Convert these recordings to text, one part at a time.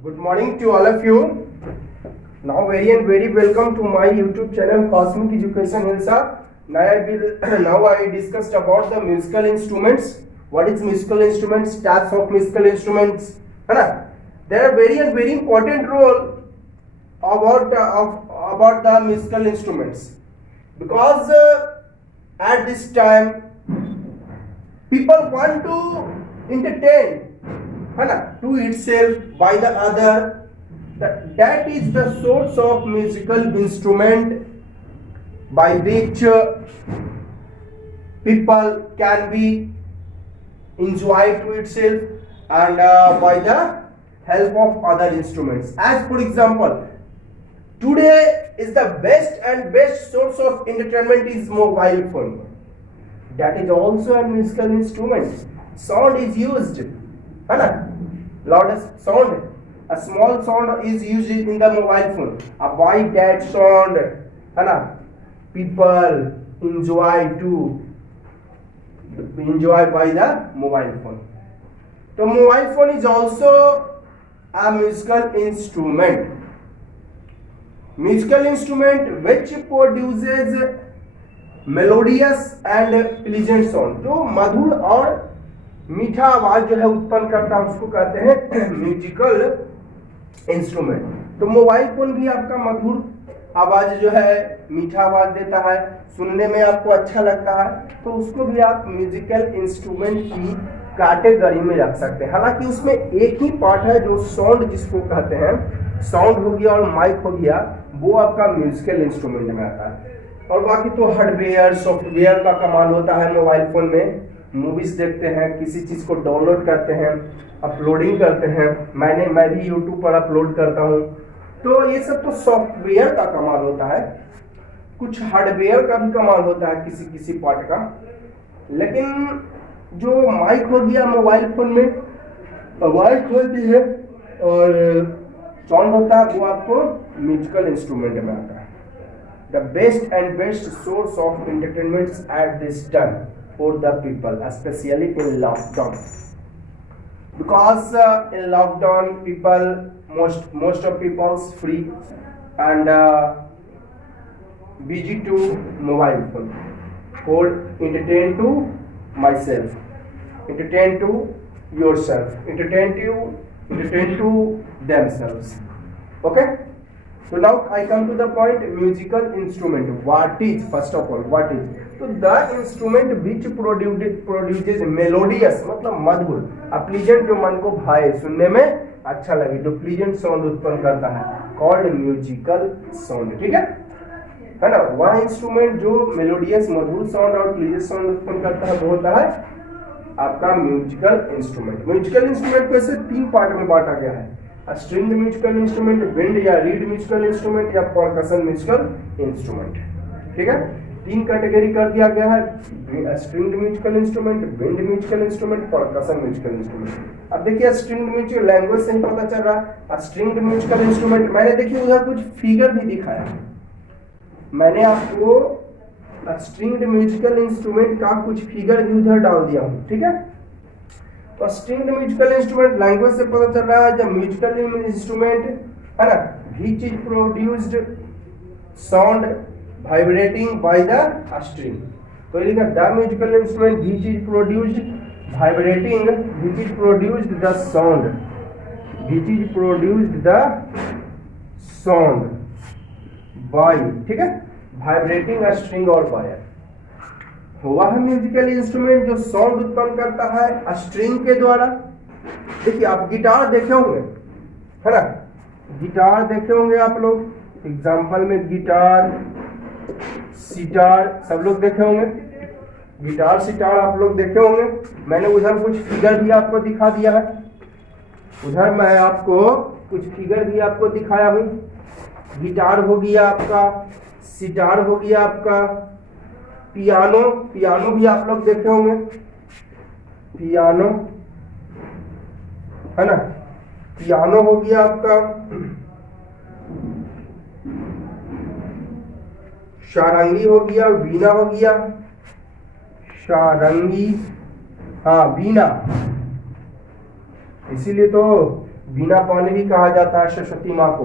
Good morning to all of you. Now very welcome to my YouTube channel Cosmic Education Hilsa. Now I discussed about the musical instruments. What is musical instruments? Types of musical instruments. है ना? There are very important role about the musical instruments because at this time people want to entertain, है ना, to itself by the other. That is the source of musical instrument by which people can be enjoy to itself and by the help of other instruments. As for example, today is the best source of entertainment is mobile phone. That is also a musical instrument. Sound is used, है ना, loudest sound. A small sound is used in the mobile phone. A white that sound, है ना, people enjoy by the mobile phone. So mobile phone is also a musical instrument. Musical instrument which produces melodious and pleasant sound. जो मधुर और मीठा आवाज जो है उत्पन्न करता है उसको कहते हैं म्यूजिकल इंस्ट्रूमेंट. तो मोबाइल फोन भी आपका मधुर आवाज जो है, मीठा आवाज देता है, सुनने में आपको अच्छा लगता है, तो उसको भी आप म्यूजिकल इंस्ट्रूमेंट की कैटेगरी में रख सकते हैं. हालांकि उसमें एक ही पार्ट है जो साउंड जिसको कहते हैं, साउंड हो गया और माइक हो गया, वो आपका म्यूजिकल इंस्ट्रूमेंट में आता है. और बाकी तो हार्डवेयर सॉफ्टवेयर का कमाल होता है. मोबाइल फोन में मूवीज देखते हैं, किसी चीज को डाउनलोड करते हैं, अपलोडिंग करते हैं. मैं भी यूट्यूब पर अपलोड करता हूँ. तो ये सब तो सॉफ्टवेयर का कमाल होता है. कुछ हार्डवेयर का भी कमाल होता है किसी पार्ट का. लेकिन जो माइक हो गया मोबाइल फोन में, आवाज होती है और साउंड होता है, वो आपको म्यूजिकल इंस्ट्रूमेंट में आता है. The best source of entertainment at this time for the people, especially in lockdown, because in lockdown people most of people's free and busy to mobile phone for entertain to myself, entertain to yourself, entertain to themselves. Okay, so now I come to the point. Musical instrument, what is, first of all, what is? तो the instrument which produces melodious मतलब मधुर, pleasant जो मन को भाए, सुनने में अच्छा लगे, जो प्लीजेंट साउंड उत्पन्न करता है, कॉल्ड म्यूजिकल साउंड. ठीक है ना. वह इंस्ट्रूमेंट जो मेलोडियस मधुर साउंड और प्लीजेंट साउंड उत्पन्न करता है वो होता है आपका म्यूजिकल इंस्ट्रूमेंट. म्यूजिकल इंस्ट्रूमेंट को ऐसे तीन पार्ट में बांटा गया है: स्ट्रिंग म्यूजिकल इंस्ट्रूमेंट, विंड या रीड म्यूजिकल इंस्ट्रूमेंट या परकशन म्यूजिकल इंस्ट्रूमेंट. ठीक है, तीन कैटेगरी कर दिया गया है: string musical instrument, wind musical instrument, percussion musical instrument. अब देखिए स्ट्रिंग म्यूजिकल, लैंग्वेज से ही पता चल रहा है स्ट्रिंग म्यूजिकल इंस्ट्रूमेंट. मैंने देखिए उधर कुछ फिगर भी दिखाया, मैंने आपको स्ट्रिंग म्यूजिकल इंस्ट्रूमेंट का कुछ फिगर भी उधर डाल दिया हूँ. ठीक है, तो स्ट्रिंग म्यूजिकल इंस्ट्रूमेंट लैंग्वेज से पता चल रहा है जब म्यूजिकल इंस्ट्रूमेंट है ना, which is produced sound vibrating by the string. तो ये लिखा the musical instrument which is produced vibrating, which is produced the sound, which is produced the sound by, ठीक है, vibrating a string or wire. वह musical instrument जो sound उत्पन्न करता है स्ट्रिंग के द्वारा. देखिए आप गिटार देखे होंगे, है ना, गिटार देखे होंगे आप लोग. एग्जाम्पल में गिटार, सितार सब लोग देखे होंगे. गिटार सितार आप लोग देखे होंगे. मैंने उधर कुछ फिगर भी आपको दिखा दिया है, उधर मैं आपको कुछ फिगर भी आपको दिखाया हूँ. गिटार हो गया आपका, सितार हो गया आपका, पियानो भी आप लोग देखे होंगे. पियानो है ना, पियानो हो गया आपका. शारंगी हो गया, वीणा हो गया, शारंगी, हाँ वीणा. इसीलिए तो वीणा पानी भी कहा जाता है सरस्वती माँ को,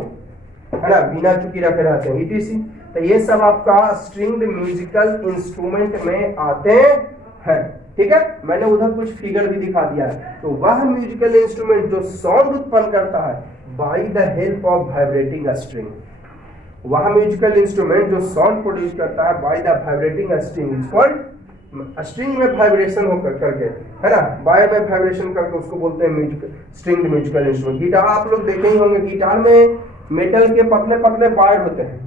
है ना, वीणा चुकी रखे रहते हैं etc। तो ये सब आपका स्ट्रिंग्ड म्यूजिकल इंस्ट्रूमेंट में आते हैं, ठीक है। मैंने उधर कुछ फिगर भी दिखा दिया है। तो वह म्यूजिकल इंस्ट्रूमेंट जो साउंड उत्पन्न करता है by the help of vibrating string, वह म्यूजिकल इंस्ट्रूमेंट जो साउंड प्रोड्यूस करता है by the vibrating string is called, string में वाइब्रेशन होकर करके, है ना, बाय में वाइब्रेशन करके उसको बोलते हैं musical string musical instrument. Guitar आप लोग देखे ही होंगे, गिटार में मेटल के पतले पतले वायर होते हैं,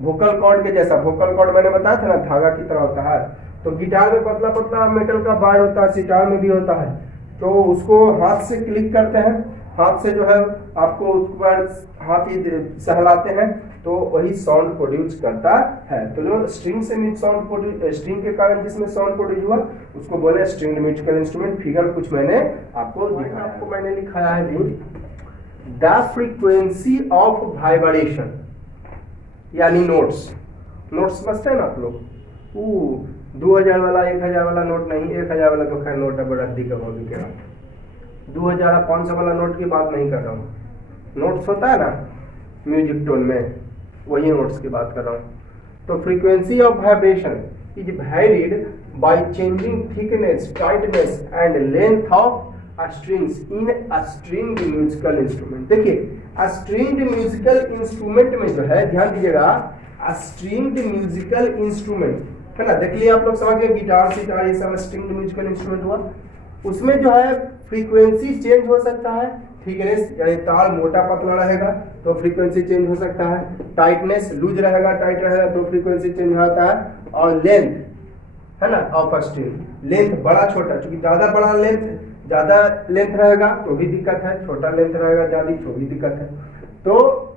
वोकल कॉर्ड के जैसा। वोकल कॉर्ड मैंने बताया था ना, धागा की तरह होता है। तो गिटार में पतला पतला मेटल का वायर होता है, सितार में भी होता है। तो उसको हाथ से क्लिक करते हैं, हाथ से जो है आपको उसके बाद हाथ ही सहलाते हैं, तो वही साउंड प्रोड्यूस करता है। तो जो स्ट्रिंग से साउंड प्रोड्यूस, स्ट्रिंग के कारण जिसमें साउंड प्रोड्यूस हुआ उसको बोले स्ट्रिंग म्यूजिकल इंस्ट्रूमेंट। फिगर कुछ मैंने आपको दिखाया, आपको मैंने लिखाया है द फ्रीक्वेंसी ऑफ वाइब्रेशन, यानी नोट्स। नोट्स समझते हैं ना आप लोग? 2000 वाला 1000 वाला नोट नहीं, 1000 वाला तो खैर नोट है रद्दी का होगी क्या, 2000 500 वाला नोट की बात नहीं कर रहा हूँ। नोट्स होता है ना म्यूजिक टोन में, वही नोट्स की बात कर रहा हूँ। तो frequency of vibration is varied by changing thickness, tightness and length of strings in a stringed musical instrument. देखिए स्ट्रिंग्ड म्यूजिकल इंस्ट्रूमेंट में जो है, ध्यान दीजिएगा, स्ट्रिंग्ड म्यूजिकल इंस्ट्रूमेंट है ना, देख लिए आप लोग समझ गए, गिटार सितार ये सब स्ट्रिंग्ड म्यूजिकल इंस्ट्रूमेंट हुआ। उसमें जो है फ्रीक्वेंसी चेंज हो सकता है, थिकनेस यानी तार मोटा पतला रहेगा तो फ्रीक्वेंसी चेंज हो सकता है, टाइटनेस लूज रहेगा टाइट रहेगा तो फ्रीक्वेंसी चेंज होता है, और लेंथ है ना ऑफ स्ट्रिंग, लेंथ बड़ा छोटा, क्योंकि ज्यादा लेंथ रहेगा तो भी दिक्कत है, छोटा लेंथ रहेगा ज्यादा तो भी दिक्कत है। तो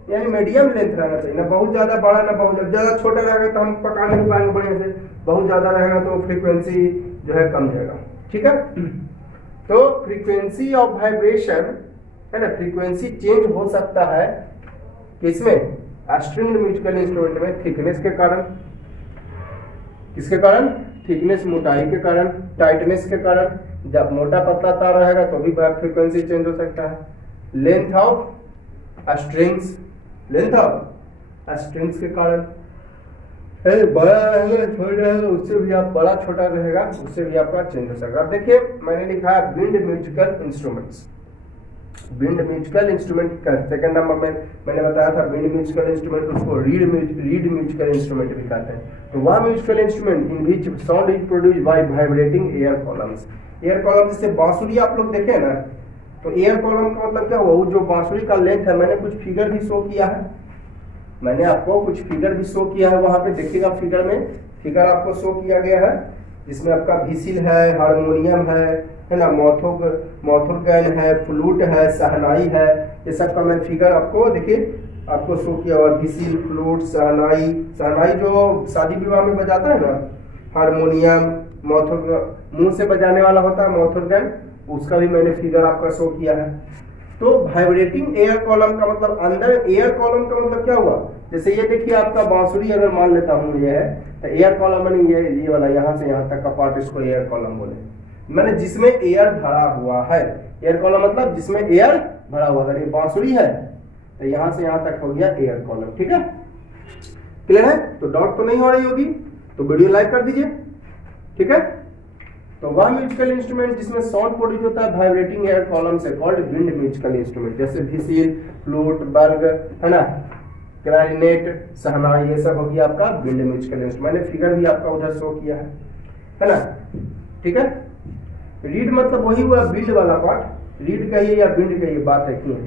यानी मीडियम लेंथ रहना चाहिए, ना बहुत ज्यादा बड़ा ना बहुत ज्यादा छोटा रहेगा तो हम पकड़ नहीं पाएंगे बढ़िया से, बहुत ज्यादा रहेगा तो फ्रीक्वेंसी जो है कम जाएगा, ठीक है। तो फ्रीक्वेंसी ऑफ वाइब्रेशन है ना, फ्रीक्वेंसी चेंज हो सकता है किसमें, स्ट्रिंग्ड म्यूजिकल इंस्ट्रूमेंट में, थिकनेस के कारण, किसके कारण, थिकनेस मोटाई के कारण, टाइटनेस के कारण, जब मोटा पतला तार रहेगा तो भी फ्रीक्वेंसी चेंज हो सकता है, length of strings, length of strings के कारण, बड़ा रहेगा छोटा रहेगा उससे भी आप बड़ा छोटा रहेगा उससे भी आपका चेंज हो सकता है। अब देखिए मैंने लिखा है wind musical instruments, wind musical instrument का सेकंड नंबर में मैंने बताया था विंड म्यूजिकल इंस्ट्रूमेंट, उसको रीड म्यूजिकल इंस्ट्रूमेंट भी कहते हैं। तो वह musical instrument in which sound is produced by vibrating air columns. Air column जैसे बांसुरी आप लोग देखे ना, तो एयर कॉलम का मतलब क्या हुआ, वो जो बांसुरी का लेंथ है, मैंने कुछ फिगर भी शो किया है, मैंने आपको कुछ फिगर भी शो किया है, वहां पे देखिएगा फिगर में, फिगर आपको शो किया गया है जिसमें आपका भिसिल है, हारमोनियम है ना, मॉथुरगन है, फ्लूट है, सहनाई है, ये सब का मैं फिगर आपको देखिए आपको शो किया हुआ, भिसिल, फ्लूट, सहनाई, सहनाई जो शादी विवाह में बजाता है ना, हारमोनियम, मुंह से बजाने वाला होता है मॉथुरगन, उसका भी मैंने फिगर आपका शो किया है। तो वाइब्रेटिंग एयर कॉलम का मतलब, अंदर एयर कॉलम का मतलब क्या हुआ, जैसे ये देखिए आपका बांसुरी अगर मान लेता हूँ ये है, तो एयर कॉलम यानी ये वाला यहाँ से यहाँ तक का पार्ट, इसको एयर कॉलम बोले, मैंने जिसमें एयर भरा हुआ है, एयर कॉलम मतलब जिसमें एयर भरा हुआ, अगर ये बांसुरी है तो यहाँ से यहाँ तक हो गया एयर कॉलम, ठीक है, क्लियर है। तो डॉट तो नहीं हो रही होगी तो वीडियो लाइक कर दीजिए, ठीक है। तो वह म्यूजिकल इंस्ट्रूमेंट जिसमें साउंड प्रोड्यूस होता है वाइब्रेटिंग एयर कॉलम से कॉल्ड विंड म्यूजिकल इंस्ट्रूमेंट, जैसे भिसिल, फ्लूट, बर्ग है ना, क्लैरिनेट, सहनाई, ये सब हो गया आपका विंड म्यूजिकल इंस्ट्रूमेंट। मैंने फिगर भी आपका उधर शो किया है ना, ठीक है। रीड मतलब वही हुआ विंड वाला पार्ट, रीड कहिए या विंड कहिए बात है क्यों,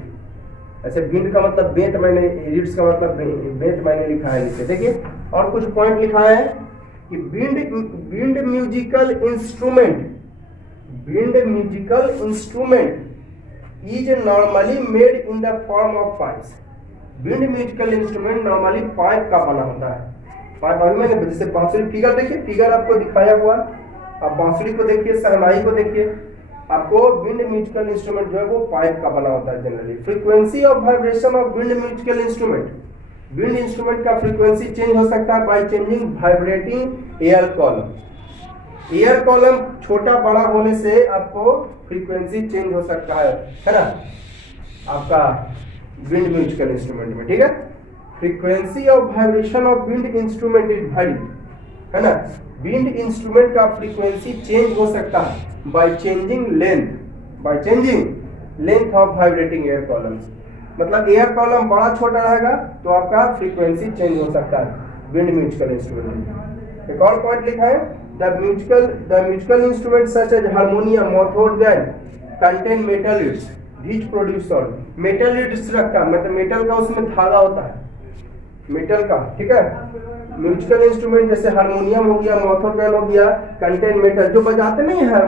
ऐसे विंड का मतलब बेंत, मैंने रीड्स का मतलब बेंत मैंने लिखा है नीचे, देखिए और कुछ पॉइंट लिखा है कि wind musical instrument is normally made in the form of pipes. Wind musical instrument normally pipe का बना होता है, पाइप अभी मैंने जैसे बांसुरी, फिगर देखिए, फिगर आपको दिखाया हुआ, आप बांसुरी को देखिए, सहनाई को देखिए, आपको विंड म्यूजिकल इंस्ट्रूमेंट जो है वो पाइप का बना होता है generally. Frequency of vibration of wind musical instrument, wind instrument का फ्रीक्वेंसी चेंज हो सकता है by changing vibrating air column. Air column छोटा बड़ा होने से आपको फ्रीक्वेंसी चेंज हो सकता है ना। आपका विंड म्यूजिकल इंस्ट्रूमेंट में, ठीक है। Frequency of vibration of wind instrument is very, है ना। विंड इंस्ट्रूमेंट का फ्रीक्वेंसी चेंज हो सकता है by changing length of vibrating air columns. मतलब एयर कॉलम बड़ा छोटा रहेगा तो आपका फ्रीक्वेंसी चेंज हो सकता है विंड म्यूजिकल इंस्ट्रूमेंट। एक और पॉइंट लिखा है, the musical instrument such as harmonium और organ contain metal leads which produce sound. Metal leads रखता है, मतलब मेटल का उसमें धागा होता है, मेटल का, ठीक है। म्यूजिकल इंस्ट्रूमेंट जैसे हारमोनियम हो गया, माउथोर्गन हो गया, कंटेन मेटल, जो बजाते नहीं है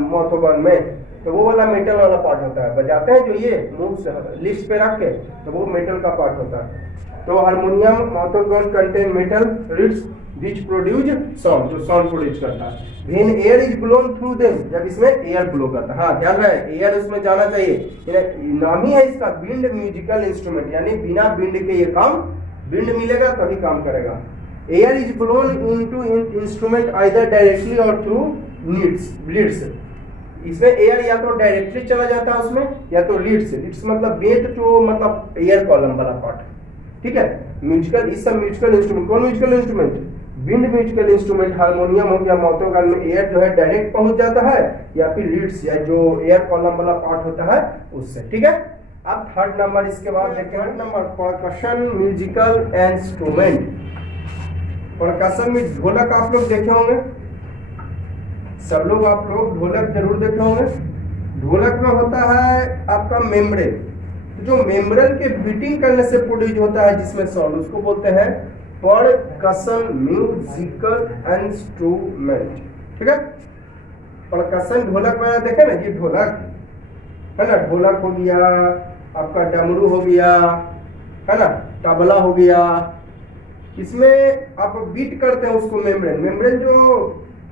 माउथोर्गन में, तो वो वाला मेटल वाला पार्ट होता है। बजाते हैं जो ये मुंह लिप्स पे रख के, तो वो मेटल का पार्ट होता है। तो harmonium, mouth organ contain metal reeds which produce sound, जो साउंड प्रोड्यूस करता है। When air is blown through them, जब इसमें एयर ब्लो करता है, हाँ ध्यान रहे एयर उसमें जाना चाहिए। नाम ही है इसका विंड म्यूजिकल इंस्ट्रूमेंट, यानी बिना विंड के ये काम, विंड मिलेगा तभी काम करेगा। Air is blown into instrument either directly और थ्रू लीड्स। इसमें एयर या तो डायरेक्टली चला जाता है उसमें, या तो लीड्स मतलब बेट, जो मतलब एयर कॉलम वाला पार्ट, ठीक है। म्यूजिकल, इस सब म्यूजिकल इंस्ट्रूमेंट, कौन musical instrument, wind musical instrument, harmonium हो गया, माउथोर्गन में एयर जो है डायरेक्ट पहुंच जाता है, या फिर लीड्स या जो एयर कॉलम वाला पार्ट होता है उससे, ठीक है। अब थर्ड नंबर, इसके बाद देखते हैं number percussion musical instrument. Percussion में ढोलक आप लोग देखे होंगे, सब लोग आप लोग ढोलक जरूर देखे होंगे। ढोलक में होता है आपका मेम्ब्रेन, जो मेम्ब्रेन के बीटिंग करने से प्रोड्यूस होता है जिसमें साउंड, उसको बोलते हैं परकशन म्यूजिकल इंस्ट्रूमेंट, ठीक है। परकशन ढोलक में देखे ना, ये ढोलक है ना, ढोलक हो गया, आपका डमरू हो गया, है ना, तबला हो गया। इसमें आप बीट करते हैं उसको, मेम्ब्रेन जो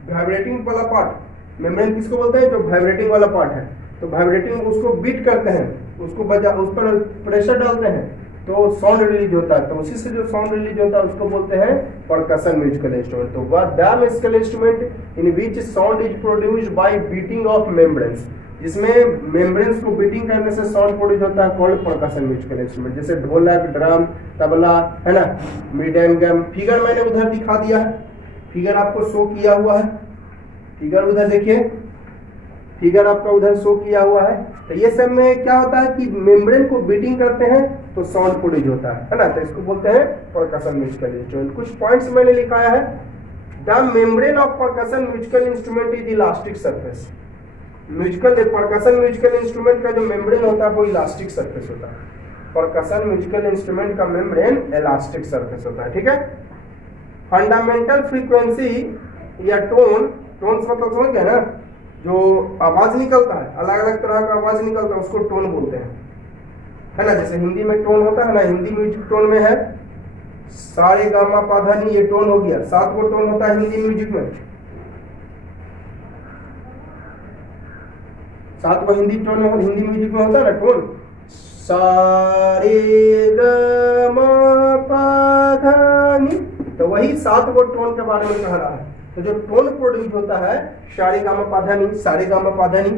वाइब्रेटिंग वाला पार्ट, मेम्ब्रेन किसको बोलते हैं, जो वाइब्रेटिंग वाला पार्ट है, तो वाइब्रेटिंग उसको बीट करते हैं, उसको बजा, उस पर प्रेशर डालते हैं तो साउंड रिलीज होता है, तो उसी से जो साउंड रिलीज होता है उसको बोलते हैं परकशन म्यूजिकल इंस्ट्रूमेंट। तो the musical instrument in which sound is produced by beating of membranes, जिसमें मेम्ब्रेन्स को बीटिंग करने से साउंड प्रोड्यूस होता है, कॉल्ड परकशन म्यूजिकल इंस्ट्रूमेंट। जैसे ढोलक, ड्रम, तबला, है ना, मृदंगम। फिगर मैंने उधर दिखा दिया है, फिगर आपको शो किया हुआ है, फिगर उधर देखिए, फिगर आपका उधर शो किया हुआ है। तो ये सब में क्या होता है कि मेम्ब्रेन को बीटिंग करते हैं तो साउंड प्रोड्यूस होता है ना, तो इसको बोलते हैं परकशन म्यूजिकल इंस्ट्रूमेंट। कुछ पॉइंट्स मैंने लिखाया है। The membrane of percussion musical instrument is elastic surface. Percussion musical instrument का जो मेम्ब्रेन होता है वो इलास्टिक सरफेस होता है। परकशन म्यूजिकल इंस्ट्रूमेंट का मेम्ब्रेन इलास्टिक सरफेस होता है, ठीक है। फंडामेंटल फ्रीक्वेंसी या टोन मतलब समझ गए ना, जो आवाज निकलता है, अलग अलग तरह का आवाज निकलता है, उसको टोन बोलते हैं, है ना। जैसे हिंदी में टोन होता है ना, हिंदी म्यूजिक टोन में है सारे गामा पाधा नी, ये टोन हो गया। 7 को टोन होता है हिंदी म्यूजिक में, 7 को हिंदी टोन में, हिंदी म्यूजिक में होता है ना टोन, सारे गामा पाधा नी, तो वही 7 को टोन के बारे में कह रहा है। तो जो टोन प्रोड्यूस होता है सारे गामा पाधा नी, सारे गामा पाधा नी,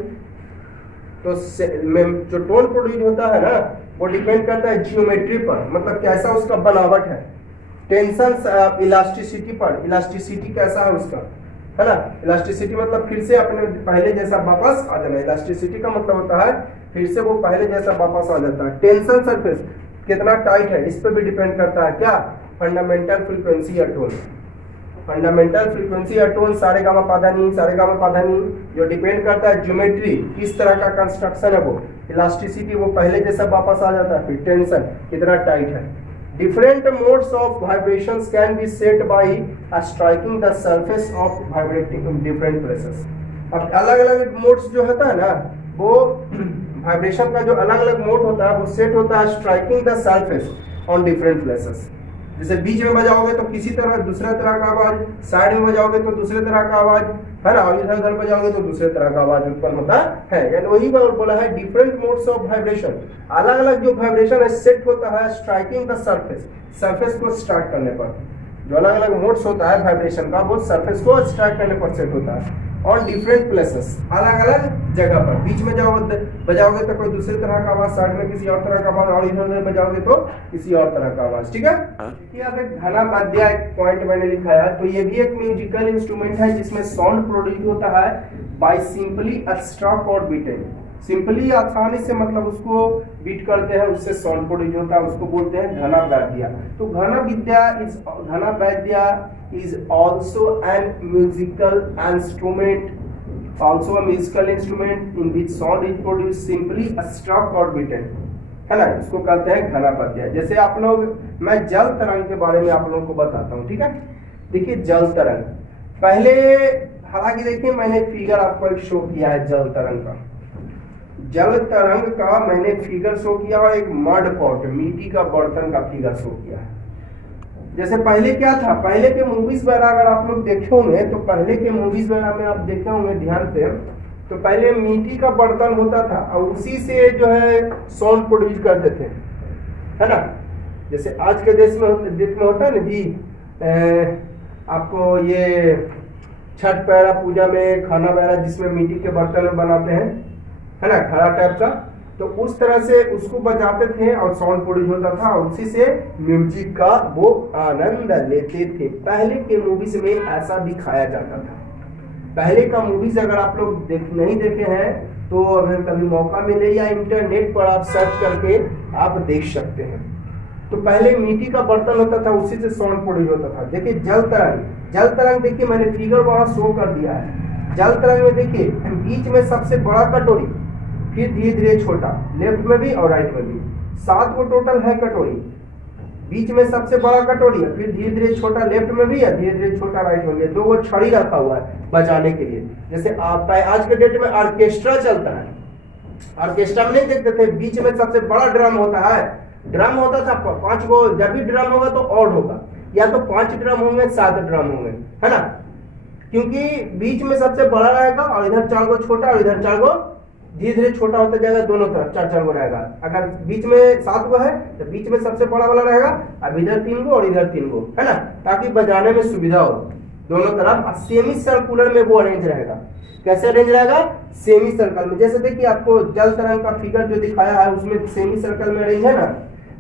तो जो टोन प्रोड्यूस होता है ना वो डिपेंड करता है जियोमेट्री पर, मतलब कैसा उसका बनावट है, टेंशन, इलास्टिसिटी पर, इलास्टिसिटी कैसा है उसका, है ना। इलास्टिसिटी मतलब फिर से अपने पहले जैसा वापस आ जाना, इलास्टिसिटी का मतलब होता है फिर से वो पहले जैसा वापस आ जाता है। टेंशन सरफेस कितना टाइट है इस पर भी डिपेंड करता है क्या, फंडामेंटल फ्रीक्वेंसी या टोन। फंडामेंटल फ्रीक्वेंसी या टोन सारे गामा पाधा नी, सारे गामा पाधा नी, जो डिपेंड करता है ज्योमेट्री, किस तरह का कंस्ट्रक्शन है वो, इलास्टिसिटी वो पहले जैसा वापस आ जाता है, फिर टेंशन कितना टाइट है। Different modes of vibrations can be set bye striking the surface of vibrating in different places. अब अलग अलग मोड्स जो होता है ना, वो वाइब्रेशन का जो अलग अलग मोड होता है वो सेट होता है striking the surface on different places. जैसे बीच में बजाओगे तो किसी तरह दूसरा तरह का आवाज, साइड में बजाओगे तो दूसरे तरह का आवाज, है ना, और इधर उधर बजाओगे तो दूसरे तरह का आवाज उत्पन्न होता है। यानी वही बोला है डिफरेंट मोड्स ऑफ वाइब्रेशन, अलग अलग जो वाइब्रेशन है सेट होता है स्ट्राइकिंग द सरफेस, सरफेस को स्ट्राइक करने पर। जो अलग अलग मोड्स होता है वाइब्रेशन का वो सरफेस को स्ट्राइक करने पर सेट होता है। ऑन डिफरेंट प्लेसेस, अलग अलग जगह पर। बीच में बजाओगे तो कोई दूसरे तरह का आवाज, साइड में किसी और तरह का आवाज, और इधर उधर बजाओगे तो किसी और तरह का आवाज। ठीक है, देखिए अब एक घना वाद्य एक पॉइंट मैंने लिखा है, तो ये भी एक म्यूजिकल इंस्ट्रूमेंट है जिसमें साउंड प्रोड्यूस होता है बाय सिंपली स्ट्रक और बीटिंग। सिंपली आसानी से मतलब उसको बीट करते हैं, उससे साउंड प्रोड्यूस होता है, उसको बोलते हैं घना वाद्य। तो घना वाद्य is also an musical instrument, in which sound is produced simply struck or beaten, है ना, इसको कहते हैं घना वाद्य। जैसे आप लोग, मैं जल तरंग के बारे में आप लोगों को बताता हूँ। ठीक है, देखिए जल तरंग, पहले हालांकि देखिए मैंने फिगर आपको एक शो किया है जल तरंग का, जल तरंग का मैंने फिगर शो किया, और एक मड पॉट, मिट्टी का बर्तन का फिगर शो किया है। जैसे पहले क्या था, पहले के मूवीज वगैरह अगर आप लोग देखे होंगे, तो पहले के मूवीज वगैरह में आप देखे होंगे ध्यान से, तो पहले मिट्टी का बर्तन होता था और उसी से जो है साउंड प्रोड्यूस करते थे, है ना। जैसे आज के देश में होता है ना जी, आपको ये छठ पैरा पूजा में खाना वगैरह जिसमें मिट्टी के बर्तन में बनाते हैं, है ना, खड़ा टाइप का, तो उस तरह से उसको बजाते थे और साउंड प्रोड्यूस होता था, और उसी से म्यूजिक का वो आनंद लेते थे। पहले के मूवीज में ऐसा दिखाया जाता था। पहले का मूवीज अगर आप लोग नहीं देखे हैं तो अगर कभी मौका मिले या इंटरनेट पर आप सर्च करके आप देख सकते हैं। तो पहले मिट्टी का बर्तन होता था, उसी से साउंड प्रोड्यूस होता था। देखिए जल तरंग देखिए मैंने फिगर वहां शो कर दिया है। जल तरंग में देखिए बीच में सबसे बड़ा कटोरी, फिर धीरे धीरे छोटा, लेफ्ट में भी और राइट में भी 7 को टोटल है कटोरी, बीच में सबसे बड़ा कटोरी है, फिर धीरे धीरे छोटा लेफ्ट में भी है, धीरे धीरे छोटा राइट में भी है। 2 छड़ी रखा हुआ है बजाने के लिए। जैसे आज के डेट में ऑर्केस्ट्रा चलता है, ऑर्केस्ट्रा में नहीं देखते थे बीच में सबसे बड़ा ड्रम होता है, ड्रम होता था 5 को, जब भी ड्रम होगा तो ऑड होगा, या तो 5 ड्रम होंगे 7 ड्रम होंगे, है ना, क्योंकि बीच में सबसे बड़ा रहेगा और इधर 4 को छोटा और इधर 4 को धीरे धीरे छोटा होता जाएगा, दोनों तरफ 4 को रहेगा। अगर बीच में 7 को है तो बीच में सबसे बड़ा वाला रहेगा, अब इधर 3 को और इधर 3 को, है ना, ताकि बजाने में सुविधा हो दोनों तरफ। सेमी सर्कुलर में वो अरेंज रहेगा। कैसे अरेंज रहेगा? सेमी सर्कल में। जैसे देखिए आपको जल तरंग का फिगर जो दिखाया है उसमें सेमी सर्कल में अरेंज है ना।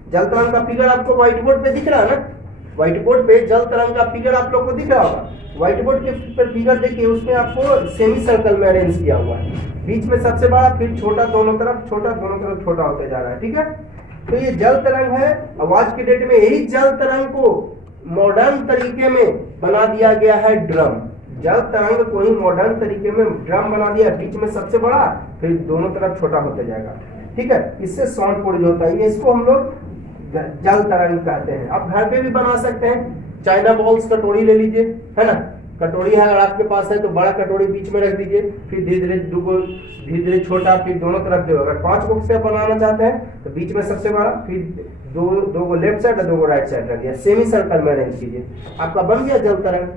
जल तरंग का फिगर आपको व्हाइट बोर्ड पे दिख रहा है ना, व्हाइट बोर्ड पे जल तरंग का फिगर आप लोग को दिख रहा होगा। व्हाइट बोर्ड के फिगर देखिए उसमें आपको सेमी सर्कल में अरेंज किया हुआ है, बीच में सबसे बड़ा, फिर छोटा, दोनों तरफ छोटा, दोनों तरफ छोटा होते जा रहा है। ठीक है, तो ये जल तरंग है। अब आज की डेट में यही जल तरंग को मॉडर्न तरीके में बना दिया गया है ड्रम। जल तरंग को ही मॉडर्न तरीके में ड्रम बना दिया, बीच में सबसे बड़ा, फिर दोनों तरफ छोटा होते जाएगा। ठीक है, इससे साउंड प्रोड्यूस होता है। इसको हम लोग जल तरंग कहते हैं। आप घर पे भी बना सकते हैं। चाइना बॉल्स कटोरी ले लीजिए, है ना, कटोरी है अगर आपके पास है तो बड़ा कटोरी बीच में रख दीजिए, फिर धीरे धीरे छोटा, फिर दोनों तरफ दो। अगर 5 बॉक्स से बनाना चाहते हैं तो बीच में सबसे बड़ा, फिर दो को लेफ्ट साइड और 2 को राइट साइड रख दिया, सेमी सर्कल में अरेंज कीजिए, आपका बन गया जल तरंग।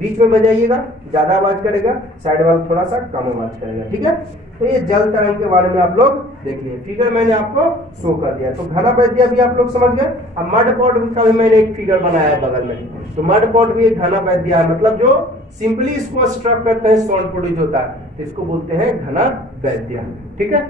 बीच में बजाइएगा, ज्यादा आवाज करेगा, साइड वाला थोड़ा सा कम आवाज करेगा। ठीक है, तो ये जल तरंग के बारे में आप लोग देखिए, फिगर मैंने आपको शो कर दिया। तो घना वाद्य भी आप लोग समझ गए। अब मड पॉट का भी मैंने एक फिगर बनाया है बगल में, तो मड पॉट भी एक घना वाद्य है, मतलब जो सिंपली इसको स्ट्रक करते हैं साउंड प्रोड्यूस होता है, तो इसको बोलते हैं घना वाद्य। ठीक है।